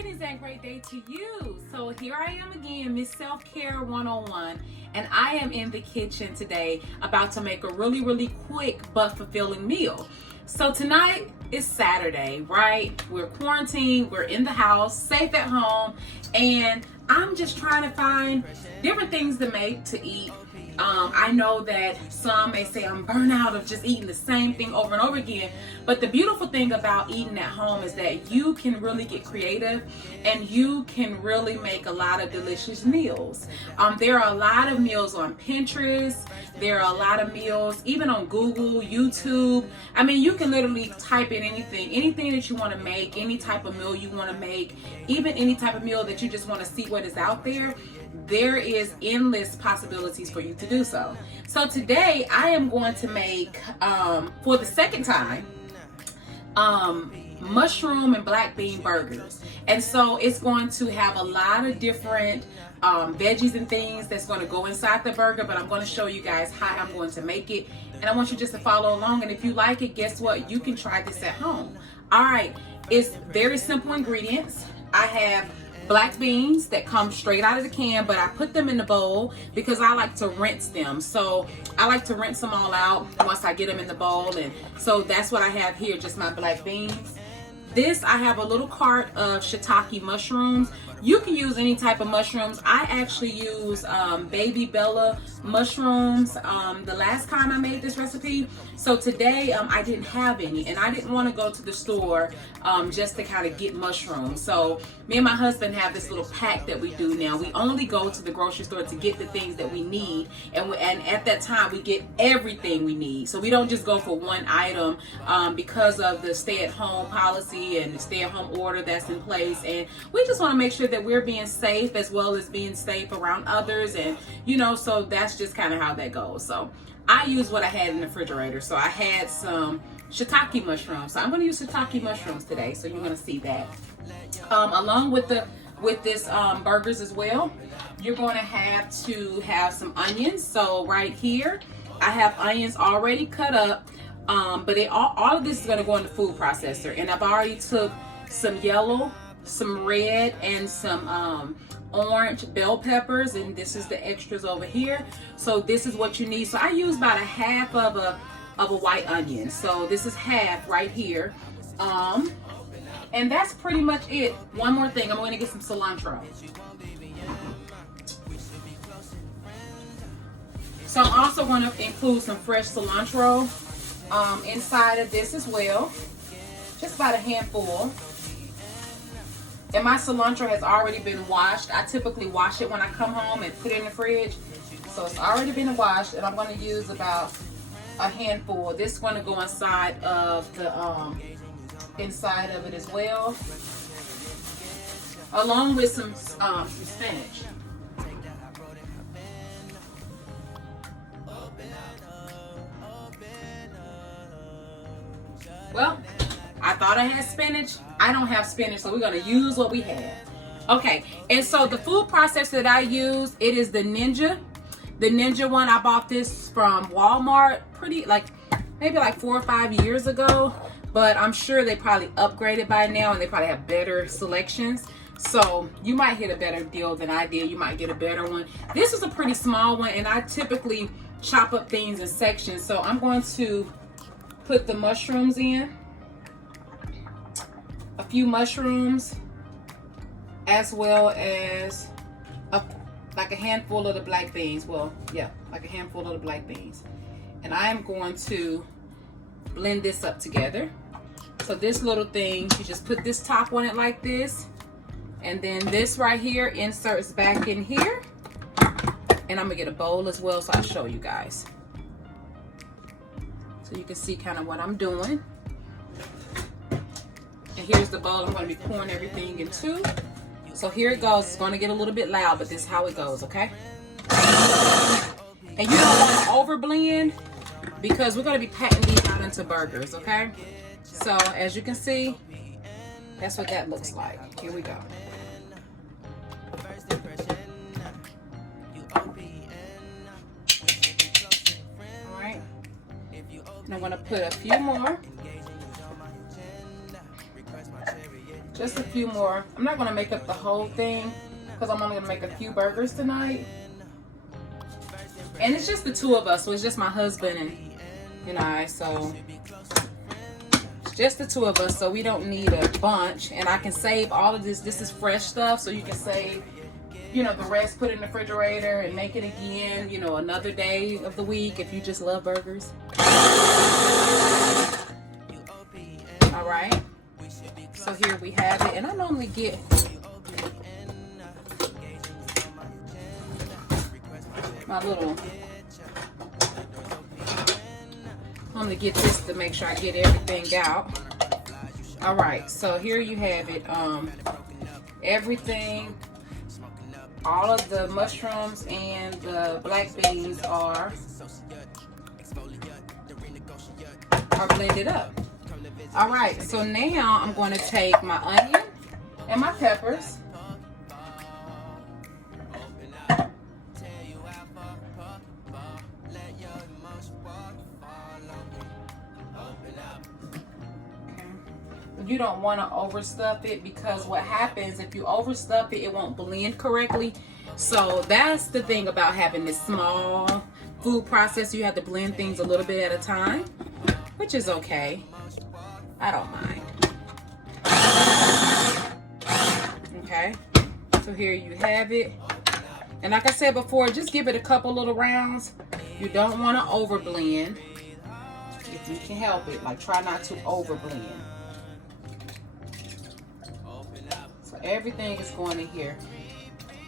Greetings and great day to you. So here I am again, Miss Self-Care 101, and I am in the kitchen today about to make a really quick but fulfilling meal. So tonight is Saturday, right? We're quarantined, we're in the house, safe at home, and I'm just trying to find different things to make to eat. I know that some may say I'm burnt out of just eating the same thing over and over again, but the beautiful thing about eating at home is that you can really get creative and you can really make a lot of delicious meals. There are a lot of meals on Pinterest. There are a lot of meals even on Google, YouTube. I mean, you can literally type in anything that you want to make, any type of meal you want to make, even any type of meal that you just want to see what is out there. There is endless possibilities for you to do so. So today I am going to make, for the second time, mushroom and black bean burgers. And so it's going to have a lot of different veggies and things that's going to go inside the burger, but I'm going to show you guys how I'm going to make it. And I want you just to follow along. And if you like it, guess what? You can try this at home. All right. It's very simple ingredients. I have black beans that come straight out of the can, but I put them in the bowl because I like to rinse them. So I like to rinse them all out once I get them in the bowl. And so that's what I have here, just my black beans. This, I have a little cart of shiitake mushrooms. You can use any type of mushrooms. I actually use baby Bella mushrooms the last time I made this recipe. So today I didn't have any, and I didn't want to go to the store just to kind of get mushrooms. So me and my husband have this little pack that we do now. We only go to the grocery store to get the things that we need, and at that time we get everything we need. So we don't just go for one item because of the stay-at-home policy and the stay-at-home order that's in place. And we just want to make sure that we're being safe as well as being safe around others, and so that's just kind of how that goes. So I use what I had in the refrigerator. So I had some shiitake mushrooms. So I'm going to use shiitake mushrooms today. So you're going to see that. Along with this burgers as well, you're going to have some onions. So right here, I have onions already cut up. But all of this is going to go in the food processor. And I've already took some yellow, some red, and some orange bell peppers, and this is the extras over here. So this is what you need. So I use about a half of a white onion. So this is half right here. And that's pretty much it. One more thing, I'm going to get some cilantro. So I'm also going to include some fresh cilantro inside of this as well. Just about a handful. And my cilantro has already been washed. I typically wash it when I come home and put it in the fridge. So it's already been washed, and I'm going to use about a handful. This is going to go inside of the inside of it as well, along with some spinach. Well, I thought I had spinach. I don't have spinach, so we're going to use what we have. Okay, and so the food processor that I use, it is the Ninja. The Ninja one, I bought this from Walmart maybe 4 or 5 years ago, but I'm sure they probably upgraded by now and they probably have better selections. So you might get a better deal than I did. You might get a better one. This is a pretty small one, and I typically chop up things in sections. So I'm going to put the mushrooms in. A few mushrooms, as well as like a handful of the black beans. Well, yeah, like a handful of the black beans. And I am going to blend this up together. So this little thing, you just put this top on it like this, and then this right here inserts back in here. And I'm gonna get a bowl as well, so I'll show you guys. So you can see kind of what I'm doing. And here's the bowl I'm going to be pouring everything into. So here it goes. It's going to get a little bit loud, but this is how it goes, okay? And you don't want to over blend because we're going to be patting these out into burgers, okay? So as you can see, that's what that looks like. Here we go. All right. And I'm going to put a few more. Just a few more. I'm not gonna make up the whole thing because I'm only gonna make a few burgers tonight. And it's just the two of us, so it's just my husband and I, so it's just the two of us, so we don't need a bunch. And I can save all of this. This is fresh stuff, so you can save, you know, the rest, put it in the refrigerator and make it again, you know, another day of the week if you just love burgers. All right, so here we have it, and I normally get my little, I'm gonna get this to make sure I get everything out. All right, so here you have it. Everything, all of the mushrooms and the black beans are blended up. All right, so now I'm going to take my onion and my peppers. You don't want to overstuff it, because what happens if you overstuff it, it won't blend correctly. So that's the thing about having this small food processor. You have to blend things a little bit at a time, which is okay. I don't mind. Okay, so here you have it. And like I said before, just give it a couple little rounds. You don't want to over blend. If you can help it, like try not to over blend. So everything is going in here.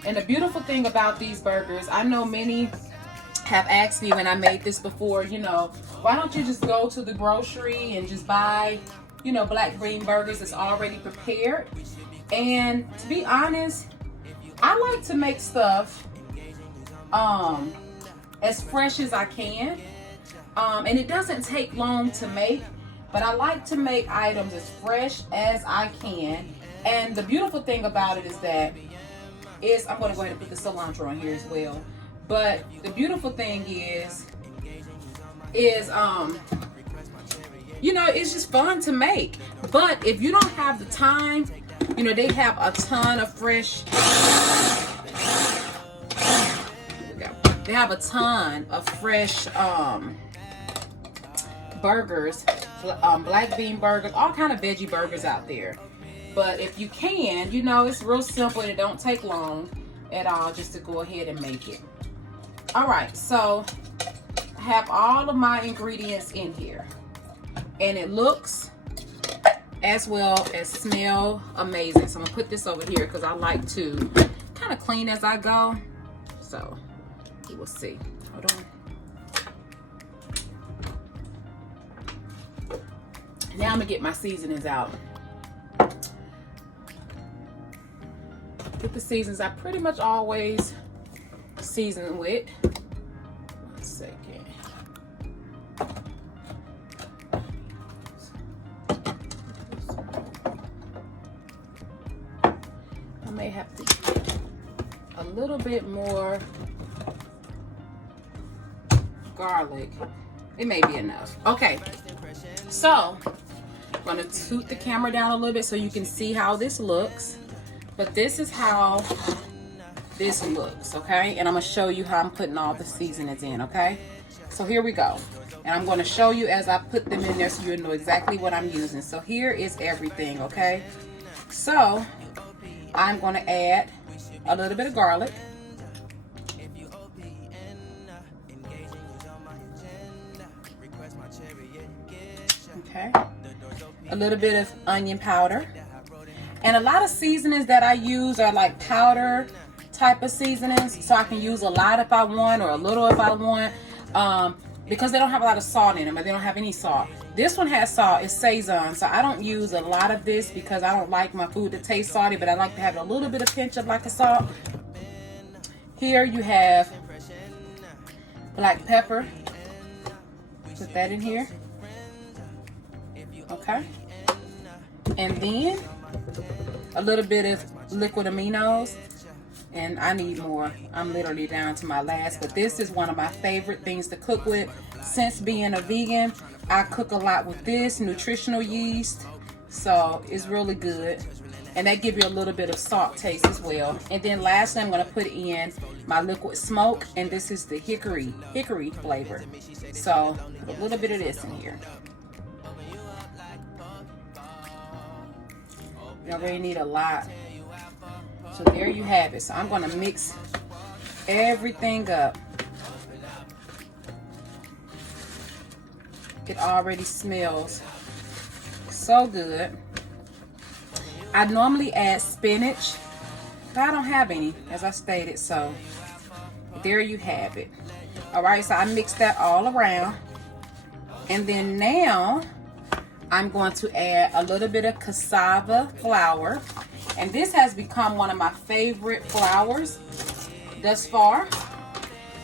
And the beautiful thing about these burgers, I know many have asked me when I made this before, you know, why don't you just go to the grocery and just buy, you know, black bean burgers that's already prepared? And to be honest, I like to make stuff as fresh as I can. And it doesn't take long to make, but I like to make items as fresh as I can. And the beautiful thing about it is that I'm going to go ahead and put the cilantro on here as well. But the beautiful thing is you know, it's just fun to make. But if you don't have the time, you know, they have a ton of fresh, they have a ton of fresh burgers, black bean burgers, all kind of veggie burgers out there. But if you can, you know, it's real simple and it don't take long at all just to go ahead and make it. All right, so I have all of my ingredients in here, and it looks as well as smell amazing. So I'm gonna put this over here because I like to kind of clean as I go. So we will see. Hold on. Now I'm gonna get my seasonings out. With the seasons, I pretty much always season with. 1 second. I may have to get a little bit more garlic. It may be enough. Okay, so I'm gonna toot the camera down a little bit so you can see how this looks. But this is how this looks, okay? And I'm gonna show you how I'm putting all the seasonings in, okay? So here we go. And I'm gonna show you as I put them in there so you know exactly what I'm using. So here is everything, okay? So I'm gonna add a little bit of garlic. Okay. A little bit of onion powder. And a lot of seasonings that I use are like powder type of seasonings. So I can use a lot if I want or a little if I want. Because they don't have a lot of salt in them, but they don't have any salt. This one has salt. It's Sazon. So I don't use a lot of this because I don't like my food to taste salty, but I like to have a little bit of pinch of like a salt. Here you have black pepper. Put that in here. Okay. And then a little bit of liquid aminos, and I need more. I'm literally down to my last, but this is one of my favorite things to cook with. Since being a vegan, I cook a lot with this nutritional yeast, so it's really good. and that gives you a little bit of salt taste as well. And then lastly, I'm going to put in my liquid smoke, and this is the hickory flavor. So put a little bit of this in here. You don't really need a lot. So there you have it. So I'm going to mix everything up. It already smells so good. I normally add spinach, but I don't have any, as I stated, so there you have it. All right, so I mixed that all around. And then now I'm going to add a little bit of cassava flour. And this has become one of my favorite flours thus far.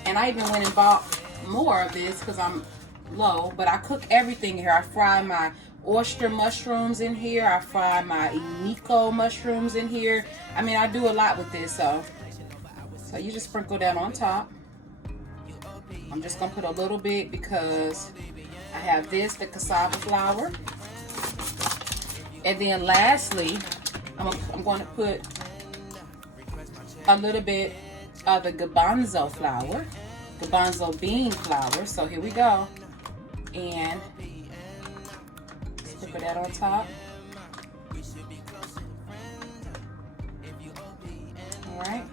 And I even went and bought more of this because I'm low, but I cook everything here. I fry my oyster mushrooms in here. I fry my Nikkita mushrooms in here. I mean, I do a lot with this, so you just sprinkle that on top. I'm just gonna put a little bit because I have this, the cassava flour. And then lastly, I'm going to put a little bit of the garbanzo flour, garbanzo bean flour. So here we go. And put that on top. All right.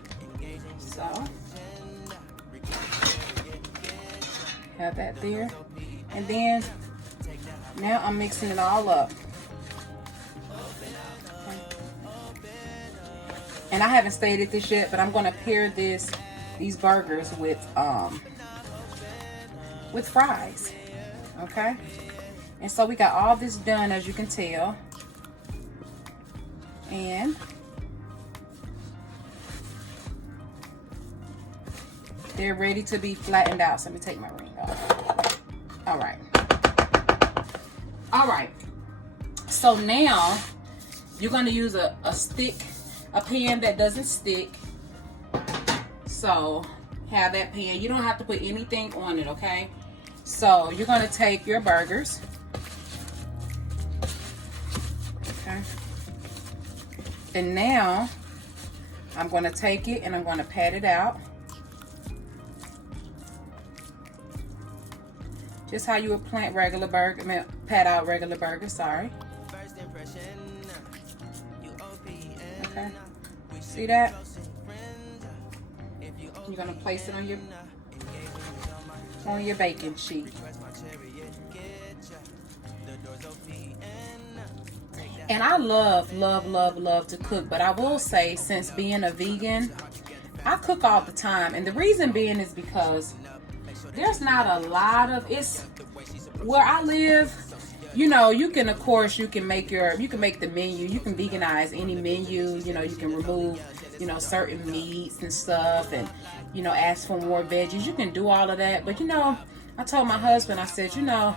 So have that there. And then now I'm mixing it all up. And I haven't stated this yet, but I'm going to pair these burgers with fries. Okay? And so we got all this done, as you can tell. And they're ready to be flattened out. So let me take my ring off. All right. All right. So now you're going to use a pan that doesn't stick. So have that pan. You don't have to put anything on it, okay? So you're going to take your burgers. Okay. And now I'm going to take it and I'm going to pat it out. Just how you would pat out regular burger, sorry. Okay. See that? You're gonna place it on your baking sheet. And I love to cook, but I will say, since being a vegan, I cook all the time. And the reason being is because there's not a lot of, where I live, you know, you can, of course, you can make the menu, you can veganize any menu, you know, you can remove, you know, certain meats and stuff, and, you know, ask for more veggies. You can do all of that. But, you know, I told my husband, I said, you know,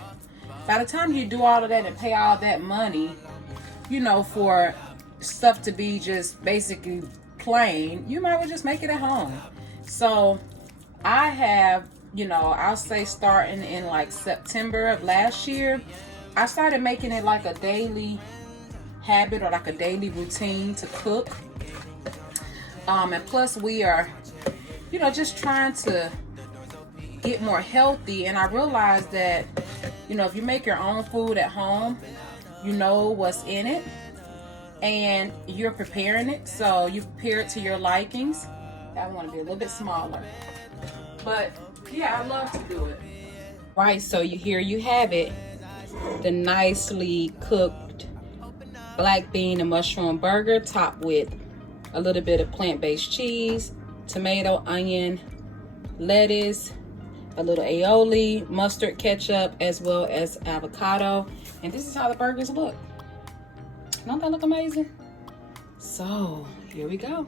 by the time you do all of that and pay all that money, you know, for stuff to be just basically plain, you might well just make it at home. So I have, you know, I'll say starting in like September of last year, I started making it like a daily habit or like a daily routine to cook. And plus we are, you know, just trying to get more healthy. And I realized that, you know, if you make your own food at home, you know what's in it and you're preparing it. So you prepare it to your likings. I want to be a little bit smaller. But yeah, I love to do it. Right, so here you have it. The nicely cooked black bean and mushroom burger topped with a little bit of plant-based cheese, tomato, onion, lettuce, a little aioli, mustard, ketchup, as well as avocado. And this is how the burgers look. Don't that look amazing? So here we go.